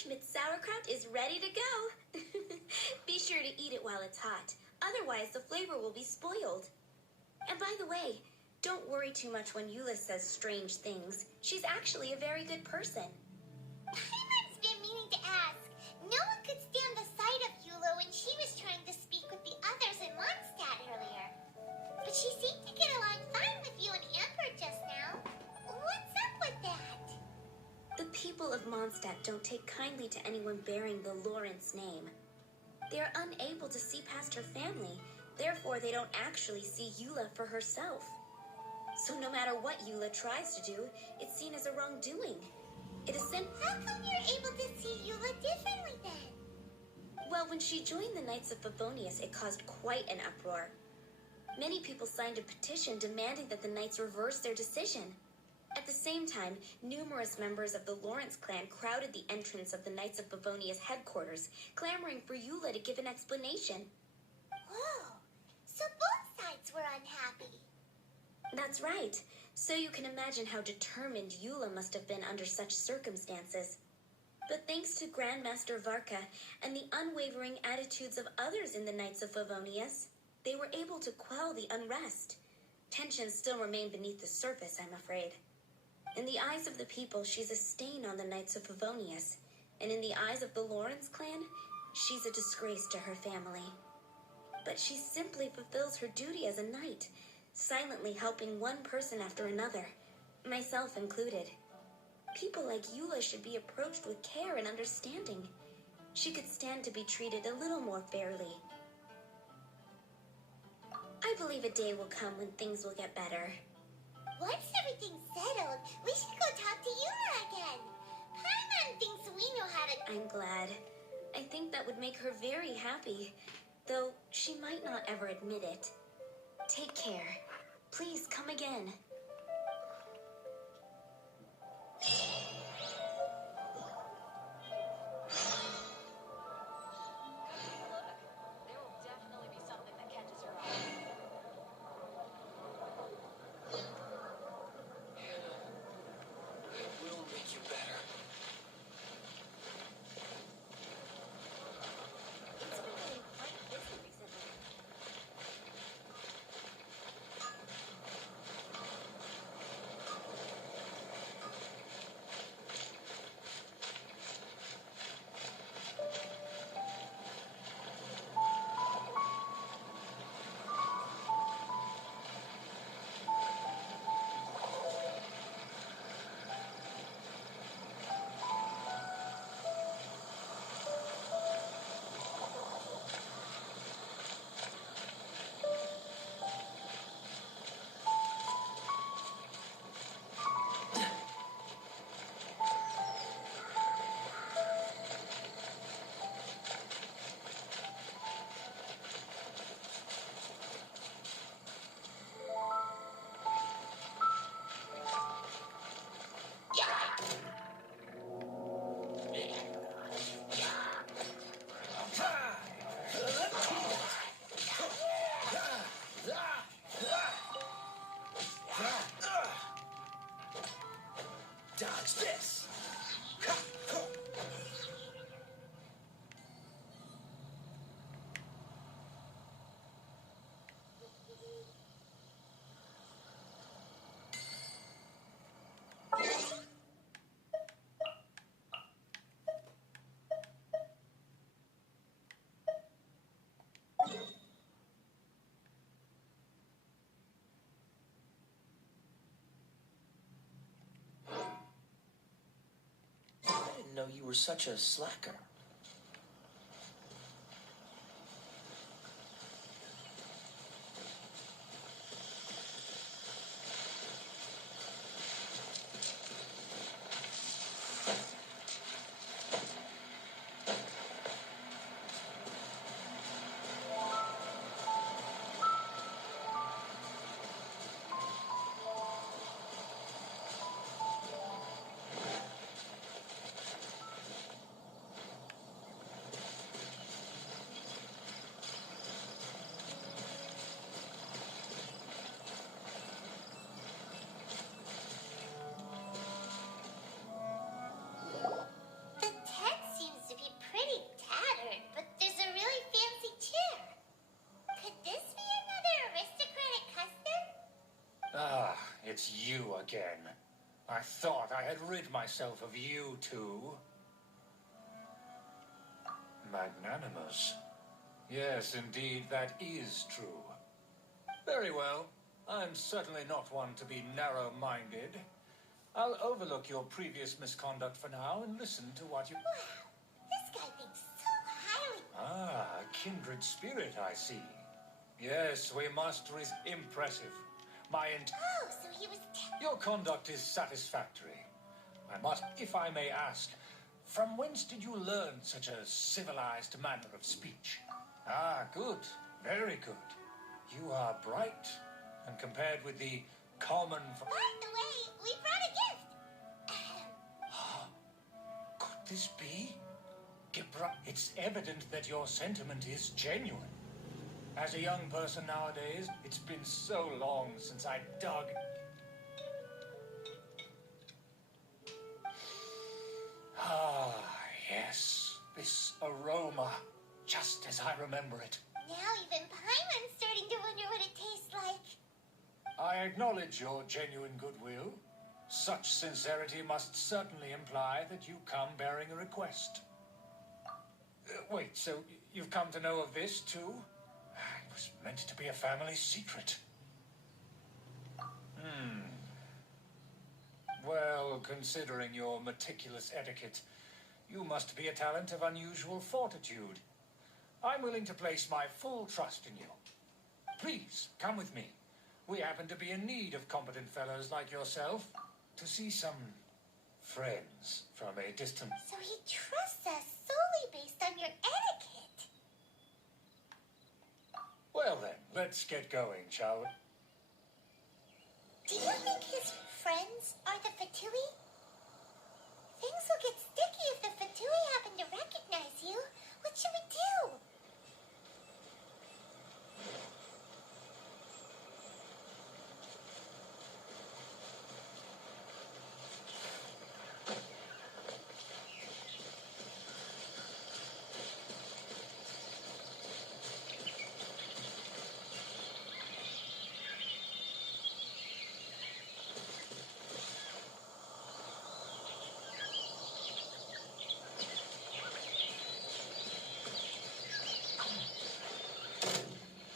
Schmidt's sauerkraut is ready to go. Be sure to eat it while it's hot. Otherwise, the flavor will be spoiled. And by the way, don't worry too much when Eula says strange things. She's actually a very good person. Paimon's been meaning to ask. No one could stand the sight of Eula when she was trying to speak with the others in Mondstadt earlier. But she seemed to get along fine with you and Amber just now. What's up with that? The people of Mondstadt don't take kindly to anyone bearing the Lawrence name. They are unable to see past her family, therefore they don't actually see Eula for herself. So no matter what Eula tries to do, it's seen as a wrongdoing. It is sent. How come you're able to see Eula differently then? Well, when she joined the Knights of Favonius, it caused quite an uproar. Many people signed a petition demanding that the Knights reverse their decision. At the same time, numerous members of the Lawrence clan crowded the entrance of the Knights of Favonius headquarters, clamoring for Eula to give an explanation. Whoa, so both sides were unhappy. That's right. So you can imagine how determined Eula must have been under such circumstances. But thanks to Grandmaster Varka and the unwavering attitudes of others in the Knights of Favonius, they were able to quell the unrest. Tensions still remain beneath the surface, I'm afraid. In the eyes of the people, she's a stain on the Knights of Favonius, and in the eyes of the Lawrence clan, she's a disgrace to her family. But she simply fulfills her duty as a knight, silently helping one person after another, myself included. People like Eula should be approached with care and understanding. She could stand to be treated a little more fairly. I believe a day will come when things will get better. Once everything's settled, we should go talk to Eula again. Paimon thinks we know how to... I'm glad. I think that would make her very happy, though she might not ever admit it. Take care. Please come again. Dodge this! I didn't know you were such a slacker. again. I thought I had rid myself of you two. Magnanimous. Yes, indeed, that is true. Very well. I'm certainly not one to be narrow-minded. I'll overlook your previous misconduct for now and listen to what you... Wow, this guy thinks so highly. Ah, a kindred spirit, I see. Yes, we must impressive. Oh, so he was... Your conduct is satisfactory. I must, if I may ask, from whence did you learn such a civilized manner of speech? Ah, good. Very good. You are bright, and compared with the common... By the way, we brought a gift. Could this be? Gibra, it's evident that your sentiment is genuine. As a young person nowadays, it's been so long since I dug... Ah, yes. This aroma, just as I remember it. Now even Paimon's starting to wonder what it tastes like. I acknowledge your genuine goodwill. Such sincerity must certainly imply that you come bearing a request. Wait, so you've come to know of this, too? It was meant to be a family secret. Well, considering your meticulous etiquette, you must be a talent of unusual fortitude. I'm willing to place my full trust in you. Please, come with me. We happen to be in need of competent fellows like yourself to see some friends from a distance. So he trusts us solely based on your etiquette. Well then, let's get going, shall we? Do you think his friends are the Fatui? Things will get sticky if the Fatui happen to recognize you. What should we do?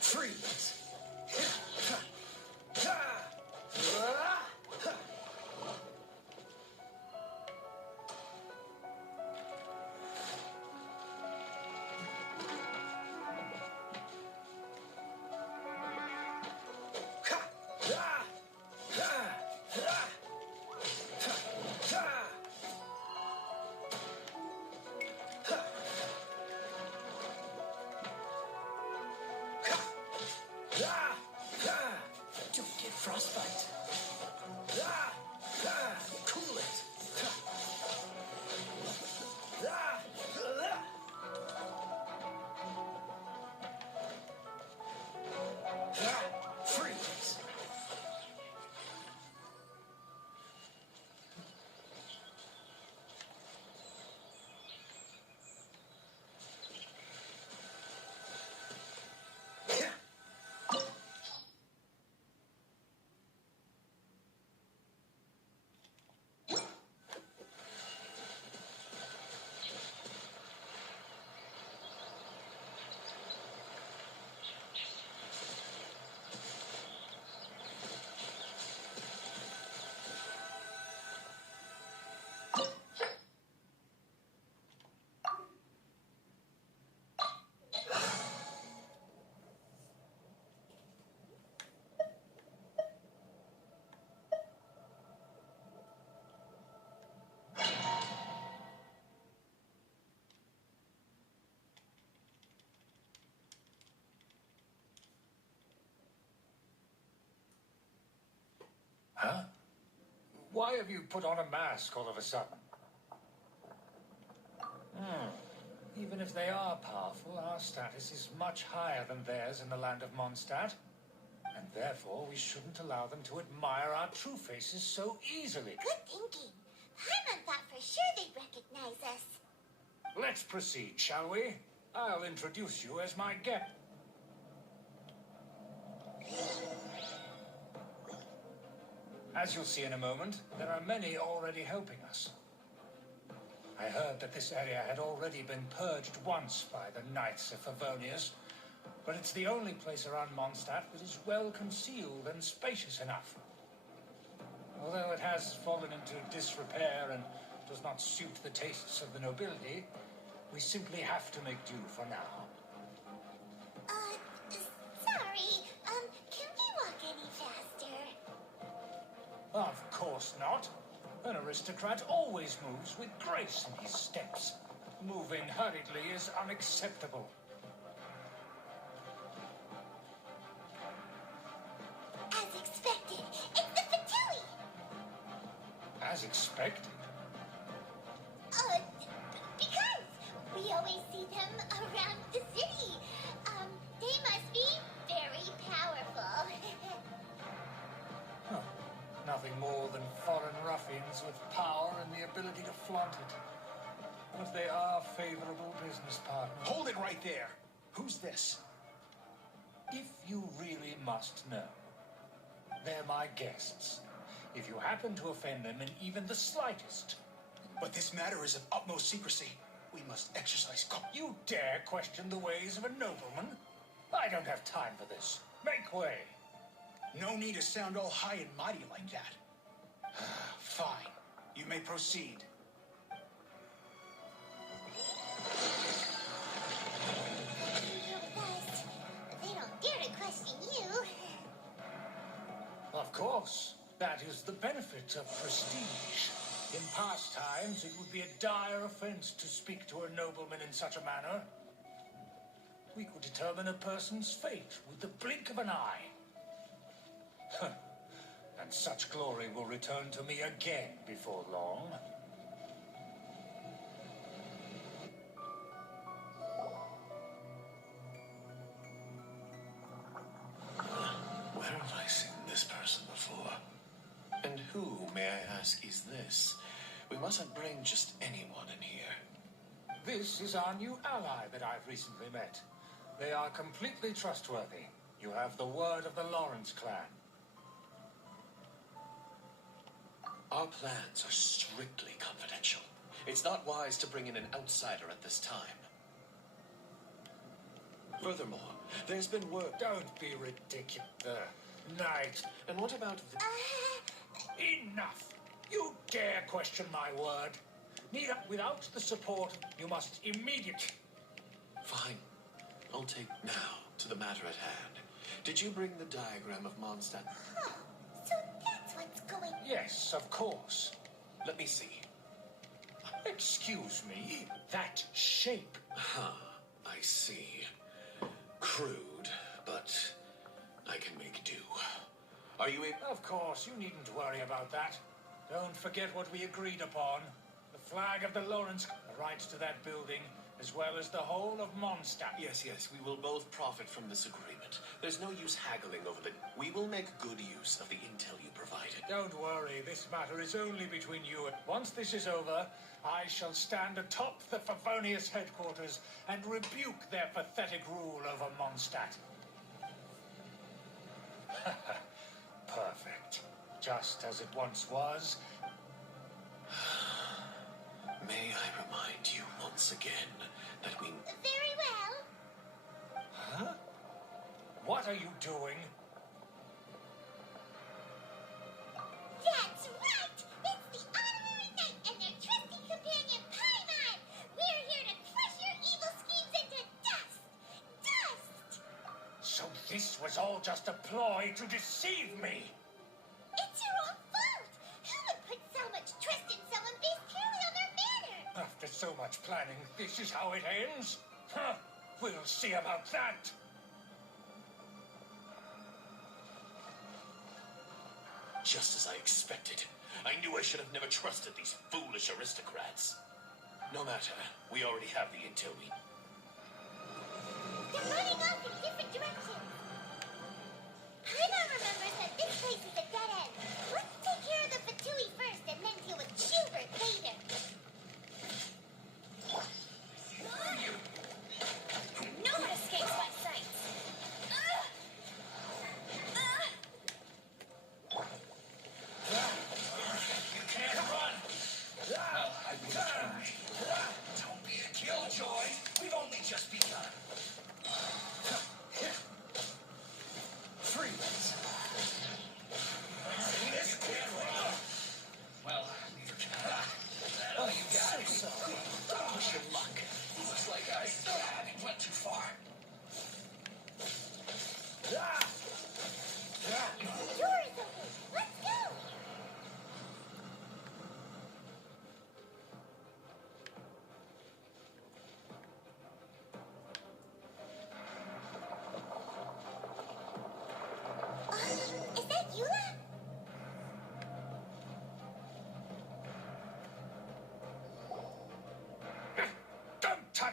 Freeze! Don't get frostbite. Cool it. Freeze. Huh? Why have you put on a mask all of a sudden? Even if they are powerful, our status is much higher than theirs in the land of Mondstadt. And therefore, we shouldn't allow them to admire our true faces so easily. Good thinking. Paimon thought for sure they'd recognize us. Let's proceed, shall we? I'll introduce you as my guest. As you'll see in a moment, there are many already helping us. I heard that this area had already been purged once by the Knights of Favonius, but it's the only place around Mondstadt that is well concealed and spacious enough. Although it has fallen into disrepair and does not suit the tastes of the nobility, we simply have to make do for now. Sorry, can we walk any faster? Of course not. An aristocrat always moves with grace in his steps. Moving hurriedly is unacceptable. As expected, it's the Fatui! As expected. Because we always see them around the city. They must be very powerful. Huh. Nothing more than foreign ruffians with power and the ability to flaunt it. But they are favorable business partners. Hold it right there. Who's this? If you really must know, they're my guests. If you happen to offend them in even the slightest, But this matter is of utmost secrecy. We must exercise you dare question the ways of a nobleman? I don't have time for this. Make way. No need to sound all high and mighty like that. Fine. You may proceed. Robust. They don't dare to question you. Of course, that is the benefit of prestige. In past times, it would be a dire offense to speak to a nobleman in such a manner. We could determine a person's fate with the blink of an eye. And such glory will return to me again before long. Where have I seen this person before? And who, may I ask, is this? We mustn't bring just anyone in here. This is our new ally that I've recently met. They are completely trustworthy. You have the word of the Lawrence clan. Our plans are strictly confidential. It's not wise to bring in an outsider at this time. Furthermore, there's been work. Don't be ridiculous. Knight. And what about the... Enough! You dare question my word? Neither. Without the support, you must immediately... Fine. I'll take now to the matter at hand. Did you bring the diagram of Mondstadt? Huh. So that's what's going on. Yes, of course. Let me see. Excuse me, that shape. Huh, I see. Crude, but I can make do. Are you able... Of course, you needn't worry about that. Don't forget what we agreed upon. The flag of the Lawrence, the rights to that building, as well as the whole of Mondstadt. Yes, we will both profit from this agreement. There's no use haggling over the... We will make good use of the intel you provided. Don't worry, this matter is only between you and... Once this is over, I shall stand atop the Favonius headquarters and rebuke their pathetic rule over Mondstadt. Perfect. Just as it once was. May I remind you once again that we... Very well. Huh? What are you doing? That's right! It's the honorary knight and their trusty companion, Paimon! We're here to crush your evil schemes into dust! Dust! So this was all just a ploy to deceive me? It's your own fault! Who would put so much trust in someone based purely on their manner? After so much planning, this is how it ends? Huh? We'll see about that. Just as I expected. I knew I should have never trusted these foolish aristocrats. No matter. We already have the intel we... They're running off in different directions. Paimon remembers that this place is a dead end. Let's take care of the Fatui first and then deal with Schubert later. No one escapes my sights.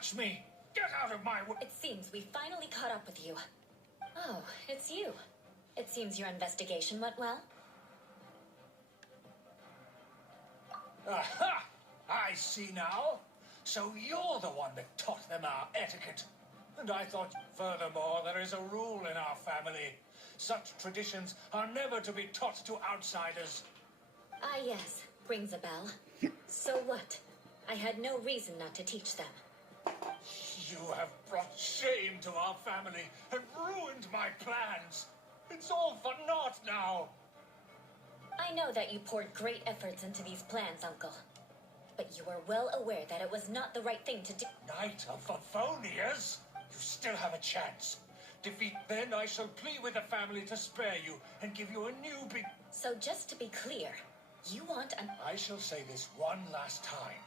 touch me! Get out of my way! It seems we finally caught up with you. Oh, it's you. It seems your investigation went well. Aha! I see now. So you're the one that taught them our etiquette. And I thought, furthermore, there is a rule in our family. Such traditions are never to be taught to outsiders. Ah, yes. Rings a bell. So what? I had no reason not to teach them. You have brought shame to our family and ruined my plans. It's all for naught now. I know that you poured great efforts into these plans, Uncle. But you were well aware that it was not the right thing to do. Knight of Favonias? You still have a chance. Defeat, then I shall plead with the family to spare you and give you a new big... So just to be clear, you want an... I shall say this one last time.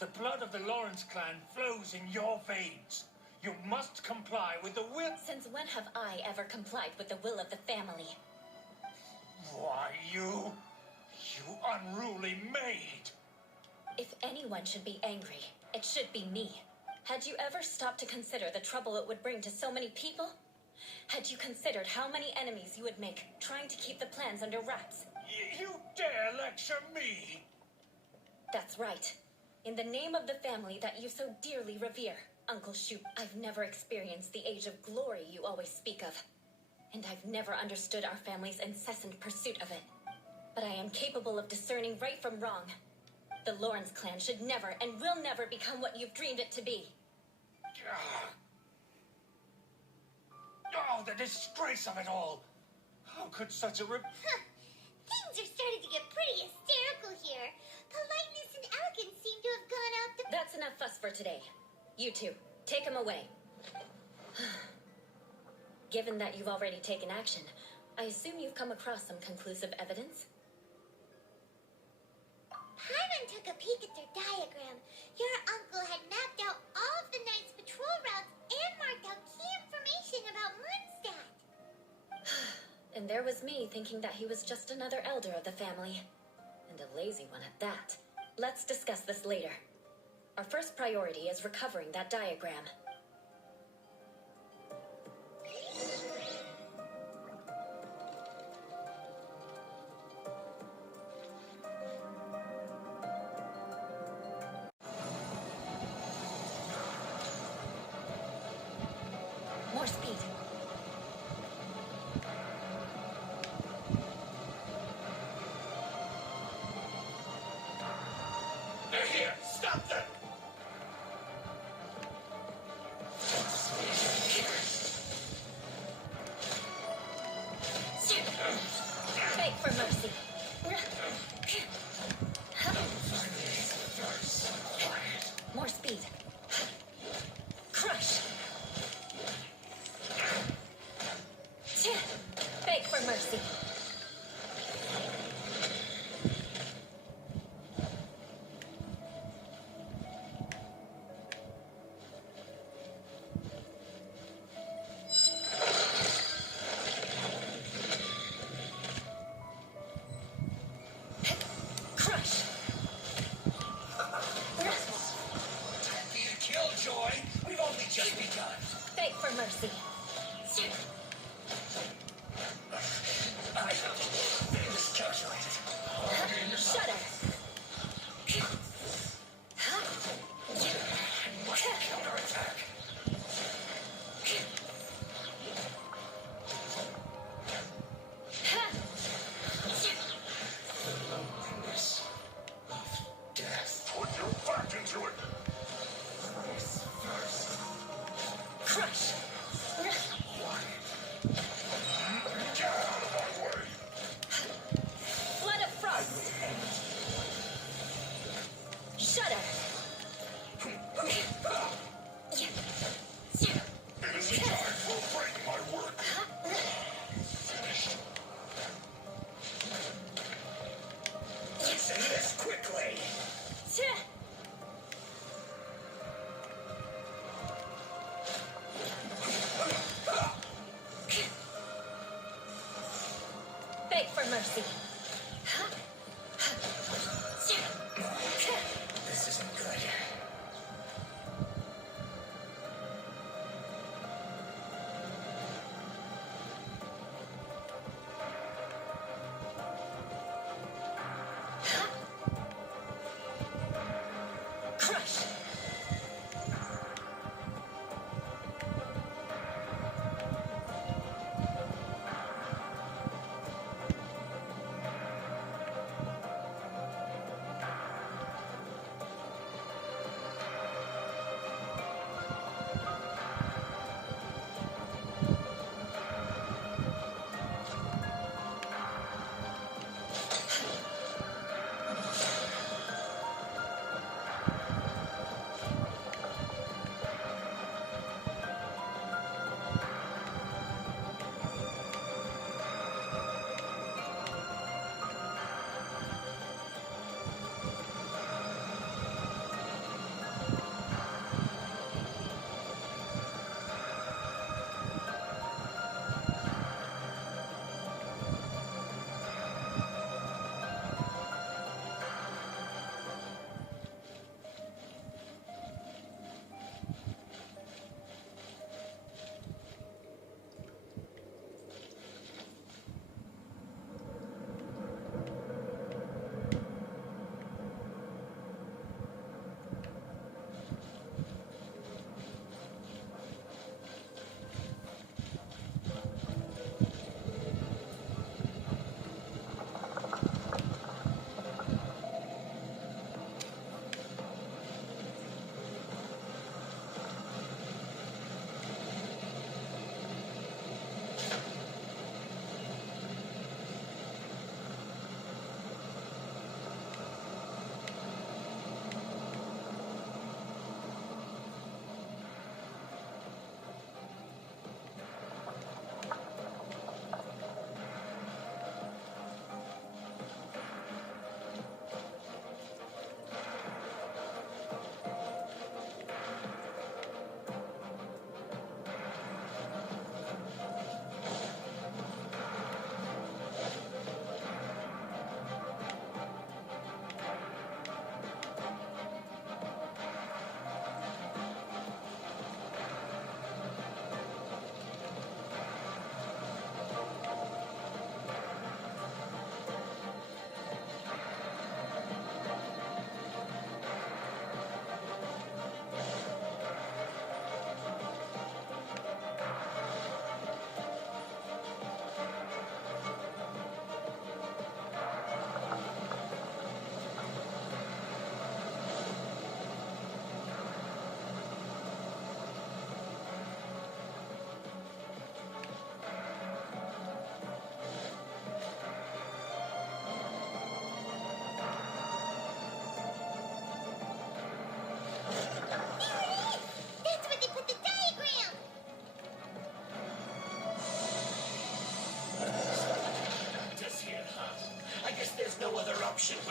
The blood of the Lawrence clan flows in your veins. You must comply with the will... Since when have I ever complied with the will of the family? Why, you unruly maid! If anyone should be angry, it should be me. Had you ever stopped to consider the trouble it would bring to so many people? Had you considered how many enemies you would make trying to keep the plans under wraps? You dare lecture me? That's right. In the name of the family that you so dearly revere, Uncle Shu, I've never experienced the age of glory you always speak of. And I've never understood our family's incessant pursuit of it. But I am capable of discerning right from wrong. The Lawrence clan should never and will never become what you've dreamed it to be. Oh, the disgrace of it all! How could such a Things are starting to get pretty hysterical here. Politeness and elegance seem to have gone out the... That's enough fuss for today. You two, take him away. Given that you've already taken action, I assume you've come across some conclusive evidence? Paimon took a peek at their diagram. Your uncle had mapped out all of the Knight's patrol routes and marked out key information about Mondstadt. And there was me thinking that he was just another elder of the family. And a lazy one at that. Let's discuss this later. Our first priority is recovering that diagram. More speed. They're here! Stop them! Beg for mercy. More speed. Crush. Beg for mercy. Crush. Be a killjoy! We've only just begun. Beg for mercy. I miscalculated. Shudder. Counterattack. Death. Put your back into it. Crush. Quiet.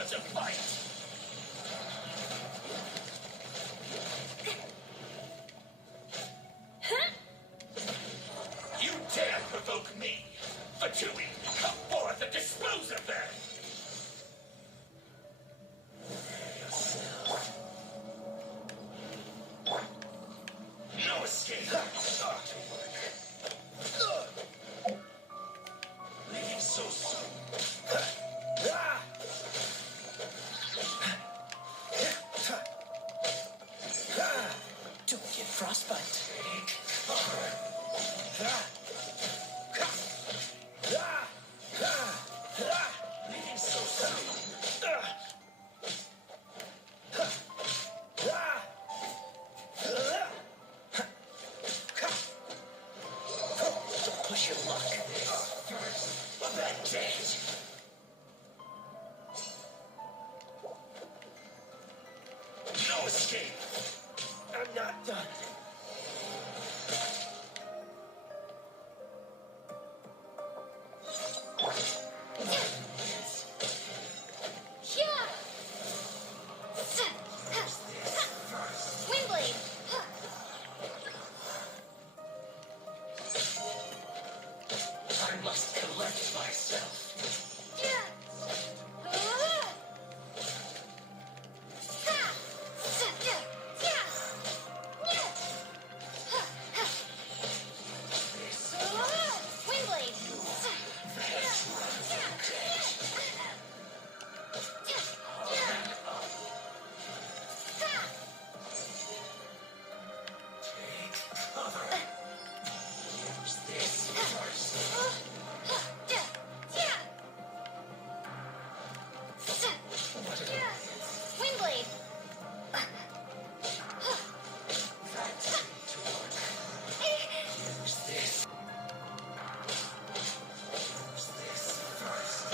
offer to fight. You dare provoke me? Fatui, come forth and dispose of them! No escape! Leaving so soon. Don't get frostbite. Leaving so soon. Don't push your luck. A bad date. No escape. I'm not done. Windblade! I must collect myself. Use this first. Windblade! Use this. Use this first.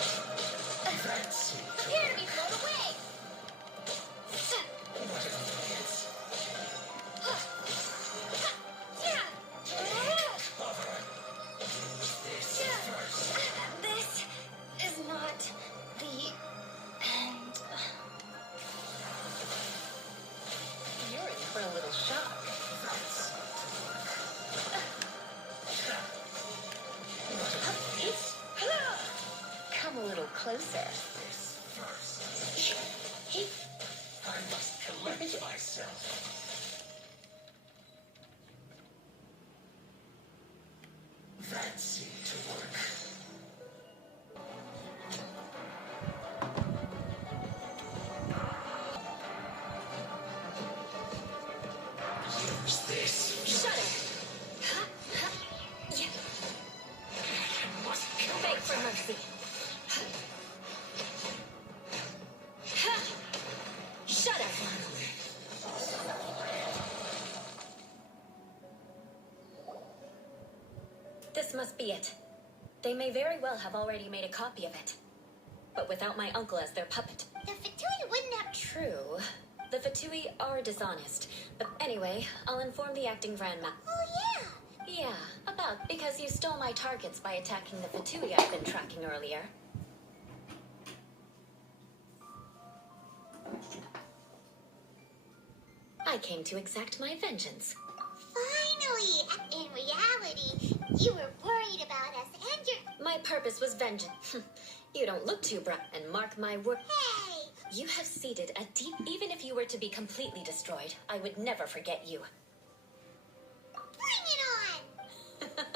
That's it. Prepare to be blown away! What an idiot. Cover. Use this first. This is not the end. You're in for a little shock. That's Come a little closer. this first. I must collect myself. That seemed to work. Use this. Shudder. I must kill Beg for myself. mercy. Shudder. This must be it. They may very well have already made a copy of it. But without my uncle as their puppet. The Fatui wouldn't have... True. The Fatui are dishonest. But anyway, I'll inform the acting grandma. Oh, yeah! Yeah, about because you stole my targets by attacking the Fatui I've been tracking earlier. I came to exact my vengeance. Finally! In reality, you were worried about us and your... My purpose was vengeance. You don't look too bright, and mark my word. Hey! You have seeded a deep. Even if you were to be completely destroyed, I would never forget you. Bring it on!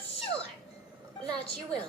Sure! That you will.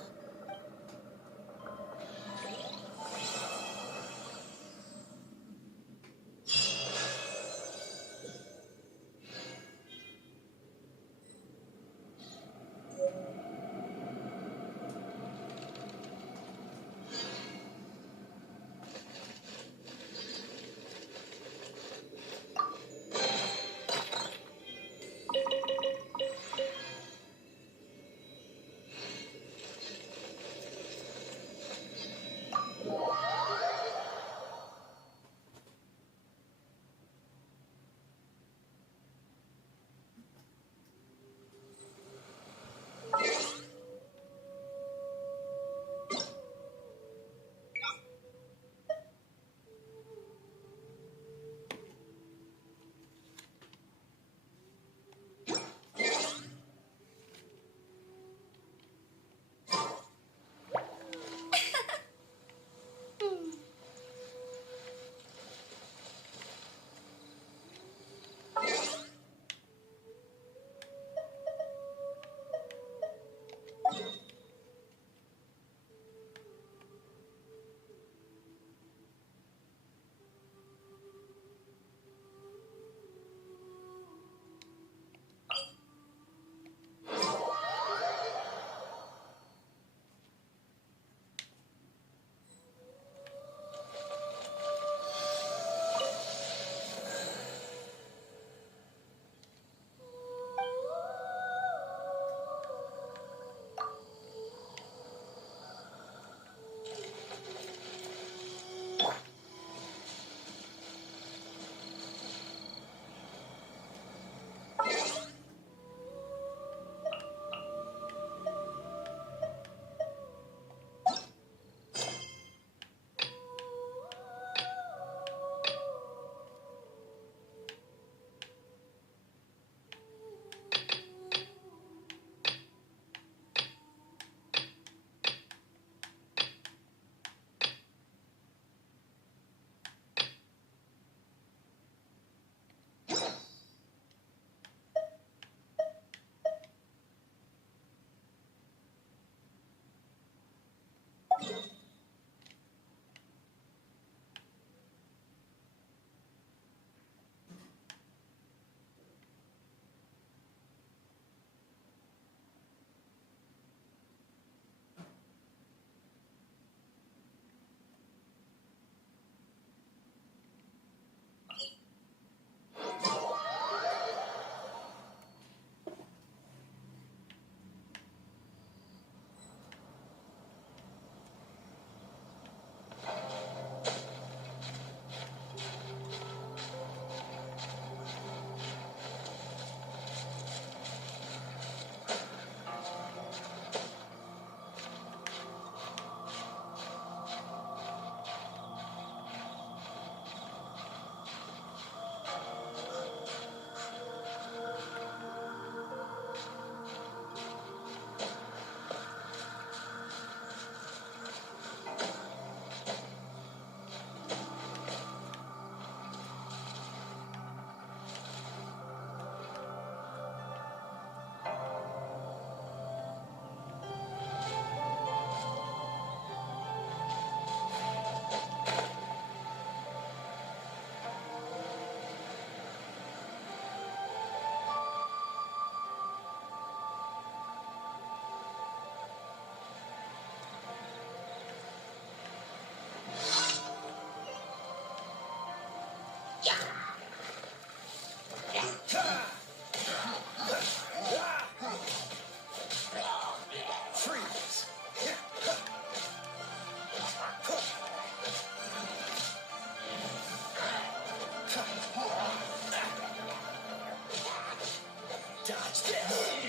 Dodge this.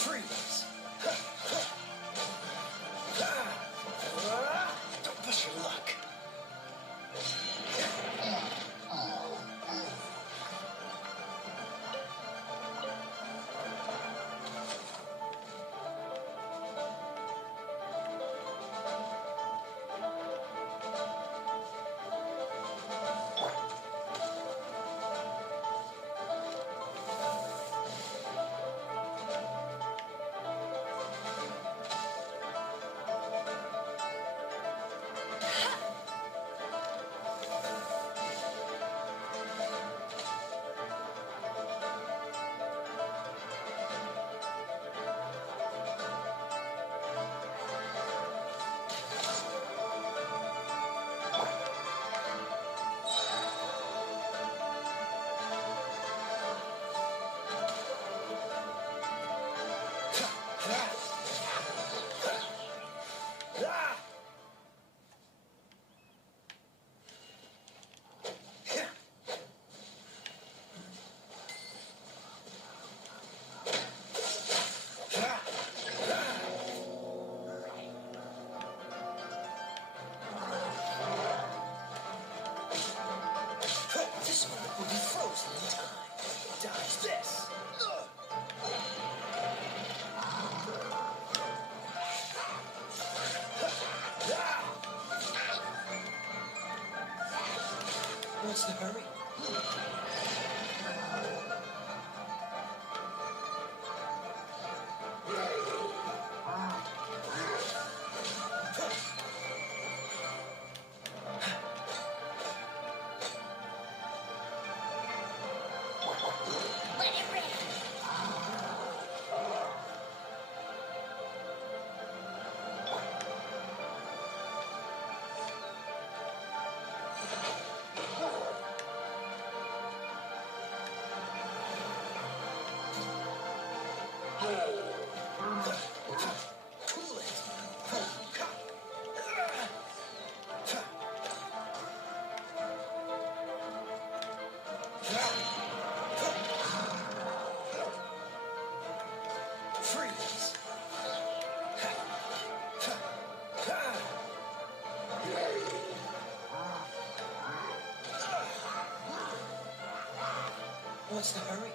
Freeze. Don't push your luck. This one will be frozen in time. Dodge this. What's the hurry? Let it rip. Cool it. Freeze. What's the hurry?